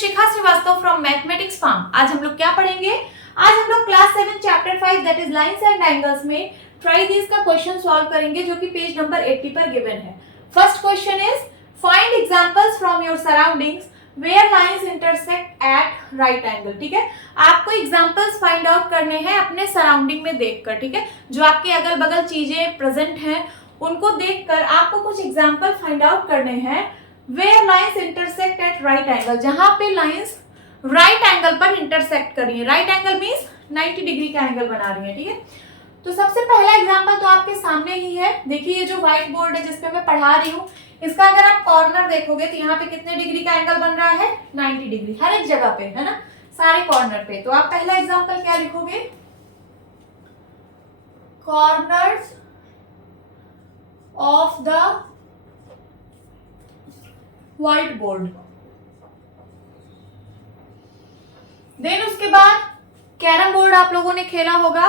Shikha Srivastava from mathematics form. आज हम लोग क्या पढ़ेंगे? आज हम लोग class 7 chapter 5 that is lines and angles में ट्राई दिस का क्वेश्चन सॉल्व करेंगे जो कि पेज नंबर 80 पर गिवन है। First question is find examples from your surroundings where lines intersect at right angle. ठीक है, आपको एग्जांपल्स फाइंड आउट करने हैं अपने सराउंडिंग में देखकर। ठीक है, जो आपके अगल बगल चीजें प्रेजेंट हैं उनको देखकर आपको कुछ एग्जांपल फाइंड आउट करने हैं where lines intersect at right angle, जहां पे लाइंस राइट एंगल पर इंटरसेक्ट कर रही है। राइट एंगल मींस 90 डिग्री का एंगल बना रही है। ठीक है, तो सबसे पहला एग्जांपल तो आपके सामने ही है। देखिए ये जो व्हाइट बोर्ड है जिसपे मैं पढ़ा रही हूँ, इसका अगर आप कॉर्नर देखोगे तो यहाँ पे कितने डिग्री का एंगल बन रहा है? 90 डिग्री, हर एक जगह पे, है ना, सारे कॉर्नर पे। तो आप पहला एग्जांपल क्या लिखोगे? Corners of the whiteboard. Then उसके बाद कैरम बोर्ड आप लोगों ने खेला होगा।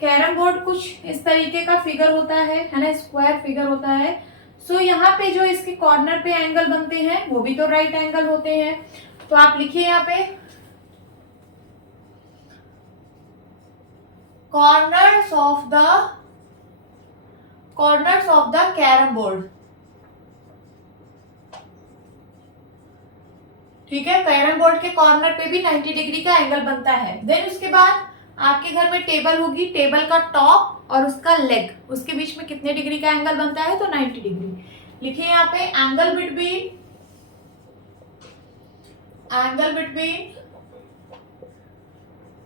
कैरम बोर्ड कुछ इस तरीके का फिगर होता है ना, स्क्वायर फिगर होता है। सो यहाँ पे जो इसके कॉर्नर पे एंगल बनते हैं वो भी तो राइट एंगल होते हैं। तो आप लिखिए यहाँ पे corners of the carrom board. ठीक है, कैरम बोर्ड के कॉर्नर पे भी 90 डिग्री का एंगल बनता है। देन उसके बाद आपके घर में टेबल होगी, टेबल का टॉप और उसका लेग, उसके बीच में कितने डिग्री का एंगल बनता है? तो 90 डिग्री। लिखिए यहाँ पे angle between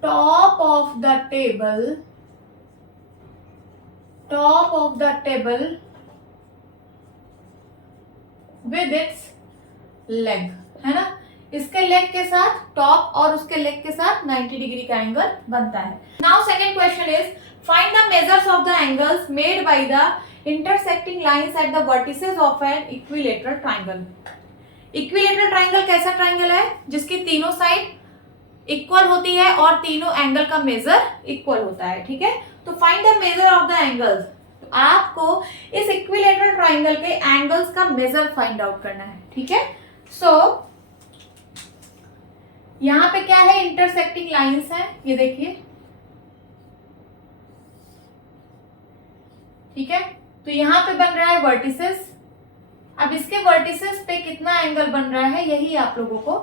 top of the table with its leg, है ना, इसके लेग के साथ, टॉप और उसके लेग के साथ 90 डिग्री का एंगल बनता है। Now second question is find the measures of the angles made by the intersecting lines at the vertices of an equilateral triangle. Equilateral triangle कैसा ट्राइंगल है? जिसकी तीनों साइड इक्वल होती है और तीनों एंगल का मेजर इक्वल होता है। ठीक है, तो find the measure of the angles. तो आपको इस इक्विलेटरल ट्राइंगल के एंगल्स का मेजर फाइंड आउट करना है। ठीक है, सो यहां पे क्या है? इंटरसेक्टिंग लाइंस है, ये देखिए। ठीक है, तो यहां पे बन रहा है वर्टिसेस। अब इसके वर्टिसेस पे कितना एंगल बन रहा है यही आप लोगों को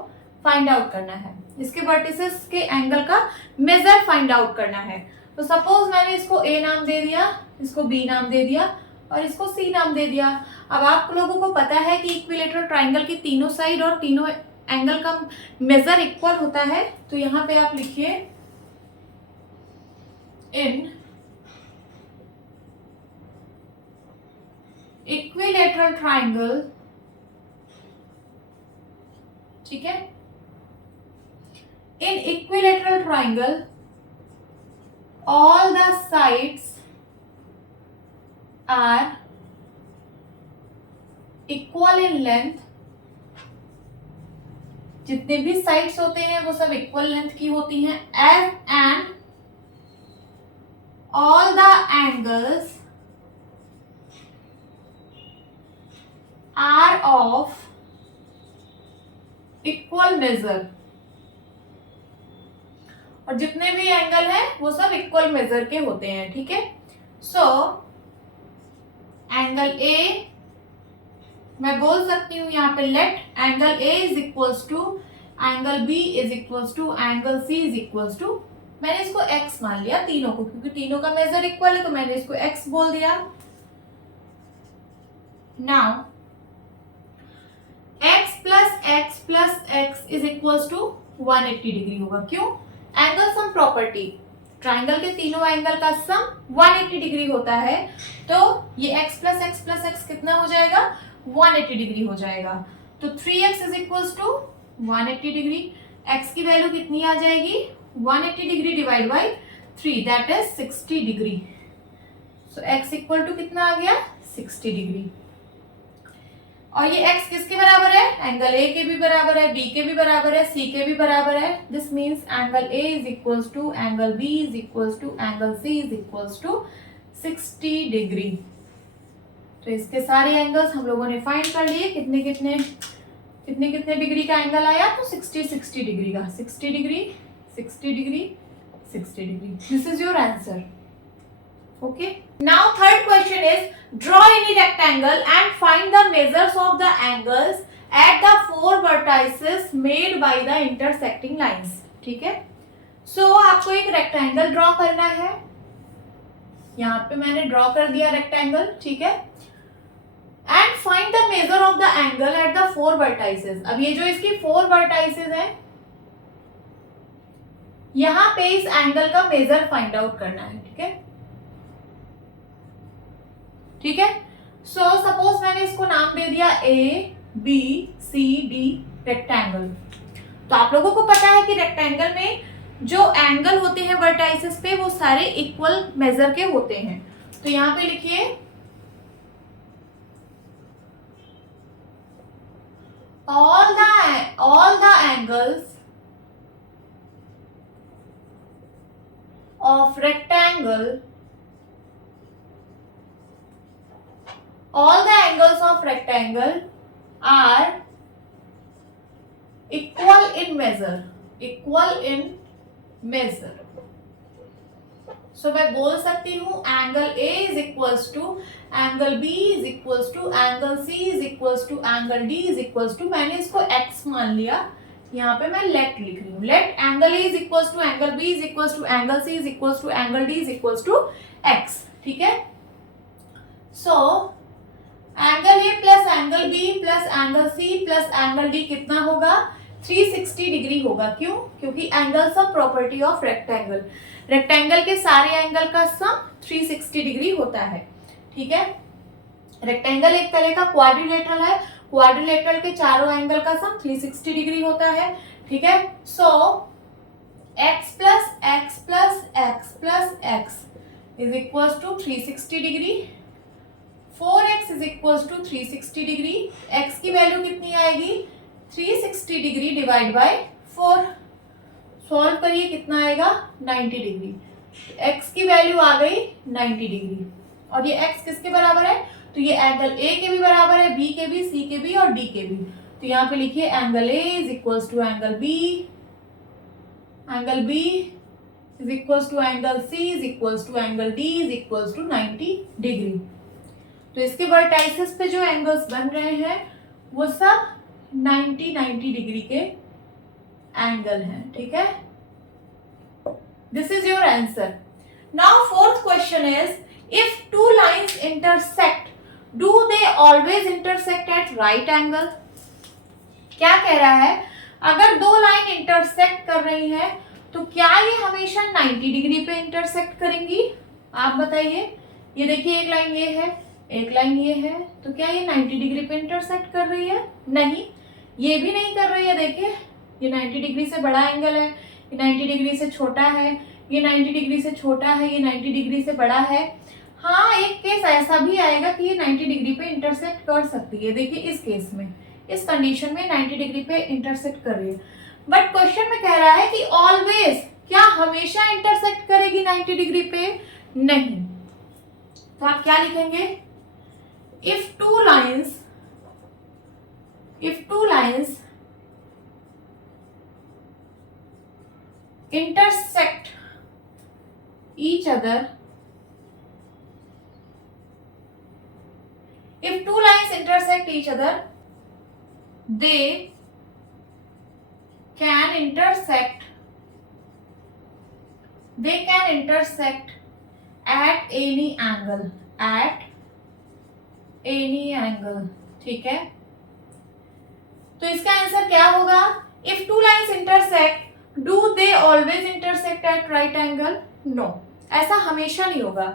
फाइंड आउट करना है। इसके वर्टिसेस के एंगल का मेजर फाइंड आउट करना है। तो सपोज मैंने इसको ए नाम दे दिया, इसको बी नाम दे दिया और इसको सी नाम दे दिया। अब आप लोगों को पता है कि इक्विलेटरल ट्राइंगल की तीनों साइड और तीनों एंगल का मेजर इक्वल होता है। तो यहां पे आप लिखिए इन इक्विलेटरल ट्राइंगल। ठीक है, इन equilateral triangle all the sides are equal in length। जितने भी साइड्स होते हैं वो सब इक्वल लेंथ की होती हैं। and all the angles are of equal measure। और जितने भी एंगल हैं वो सब इक्वल मेजर के होते हैं। ठीक है, सो एंगल ए मैं बोल सकती हूं यहाँ पे let angle A is equals to angle B is equals to angle C is equals to, मैंने इसको एक्स मान लिया तीनों को, क्योंकि तीनों का मेजर इक्वल है तो मैंने इसको एक्स बोल दिया। Now x plus x is equals to 180 degree होगा। क्यों? एंगल सम प्रॉपर्टी, ट्राइंगल के तीनों एंगल का सम 180 डिग्री होता है। तो ये x प्लस एक्स कितना हो जाएगा? 180 डिग्री हो जाएगा। तो 3x is equals to 180 degree. x की वैल्यू कितनी आ जाएगी? 180 degree divide by 3 that is 60 degree. So x equal to कितना आ गया? 60 डिग्री। और ये x किसके बराबर है? एंगल ए के भी बराबर है, बी के भी बराबर है, सी के भी बराबर है। This means angle A is equals to angle B is equals to angle C is equals to 60 degree. तो इसके सारे एंगल्स हम लोगों ने फाइंड कर लिए। कितने कितने? कितने कितने डिग्री का एंगल आया, तो 60 डिग्री का, 60 degree 60 degree 60 degree. This is your answer. Okay, now third question is draw any rectangle and find the measures of the angles at the 4 vertices made by the intersecting lines. ठीक है, सो आपको एक rectangle draw करना है। यहां पे मैंने draw कर दिया रेक्टेंगल। ठीक है, and find the measure of the angle at the 4 vertices. अब ये जो इसकी 4 वर्टाइसेस है, यहां पे इस एंगल का मेजर फाइंड आउट करना है। ठीक है, ठीक है, सो सपोज मैंने इसको नाम दे दिया ABCD रेक्टेंगल। तो आप लोगों को पता है कि रेक्टेंगल में जो एंगल होते हैं वर्टाइसेस पे वो सारे इक्वल मेजर के होते हैं। तो यहां पे लिखिए all the angles of rectangle, all the angles of rectangle are equal in measure, equal in measure. So मैं बोल सकती हूँ angle A is equals to angle B is equals to angle C is equals to angle D is equals to, मैंने इसको x मान लिया, यहाँ पे मैं लेट लिख रही हूँ। Let angle A is equals to angle B is equals to angle C is equals to angle D is equals to x। ठीक है, so angle A plus angle B plus angle C plus angle D कितना होगा, 360 degree होगा। क्यों? क्योंकि angle sum property of rectangle, rectangle के सारे angle का सम 360 डिग्री होता है। ठीक है, रेक्टेंगल एक तरह का क्वाड्रिलेटरल है, क्वाड्रिलेटरल के चारों एंगल का सम 360 डिग्री होता है। ठीक है, so x plus x plus x plus x is equal to 360 degree, 4x is equal to 360 degree. x की वैल्यू कितनी आएगी, 360 डिग्री डिवाइड बाय 4। सॉल्व करिए, कितना आएगा, 90 डिग्री। x की वैल्यू आ गई 90 डिग्री, और ये x किसके बराबर है, तो ये एंगल A के भी बराबर है, B के भी, C के भी और D के भी। तो यहाँ पे लिखिए angle A is equals to angle B, angle B is equals to angle C is equals to angle D is equals to 90 degree. तो इसके वर्टाइसेस पे जो एंगल्स बन रहे हैं वो सब 90 डिग्री के एंगल हैं। ठीक है, this is your answer. Now fourth question is if two lines intersect do they always intersect at right angle. क्या कह रहा है, अगर दो लाइन इंटरसेक्ट कर रही है तो क्या ये हमेशा 90 डिग्री पे इंटरसेक्ट करेंगी? आप बताइए। ये देखिए, एक लाइन ये है, एक लाइन ये है, तो क्या ये 90 डिग्री पे इंटरसेक्ट कर रही है? नहीं, ये भी नहीं कर रही है। देखिए, ये 90 डिग्री से बड़ा एंगल है, ये 90 डिग्री से छोटा है, ये 90 डिग्री से छोटा है, ये 90 डिग्री से बड़ा है। हाँ, एक केस ऐसा भी आएगा कि ये 90 डिग्री पे इंटरसेक्ट कर सकती है। देखिए, इस केस में, इस कंडीशन में 90 डिग्री पे इंटरसेक्ट कर रही है। बट क्वेश्चन में कह रहा है कि ऑलवेज, क्या हमेशा इंटरसेक्ट करेगी 90 डिग्री पे? नहीं। तो आप क्या लिखेंगे, if two lines intersect each other, if two lines intersect each other, they can intersect at any angle, ठीक है। तो इसका आंसर क्या होगा, if two lines intersect do they always intersect at right angle? No, ऐसा हमेशा नहीं होगा।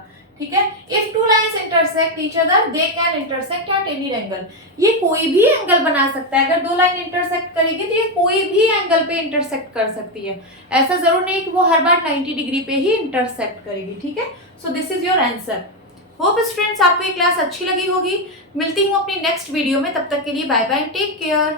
ठीक है, if two lines intersect each other they can intersect at any angle. ये कोई भी एंगल बना सकता है। अगर दो लाइन इंटरसेक्ट करेगी तो ये कोई भी एंगल पे इंटरसेक्ट कर सकती है। ऐसा जरूर नहीं कि वो हर बार 90 डिग्री पे ही इंटरसेक्ट करेगी। ठीक है, so this is your answer. Hope students आपको ये क्लास अच्छी लगी होगी। मिलती हूँ अपनी नेक्स्ट वीडियो में, तब तक के लिए बाय बाय, टेक केयर।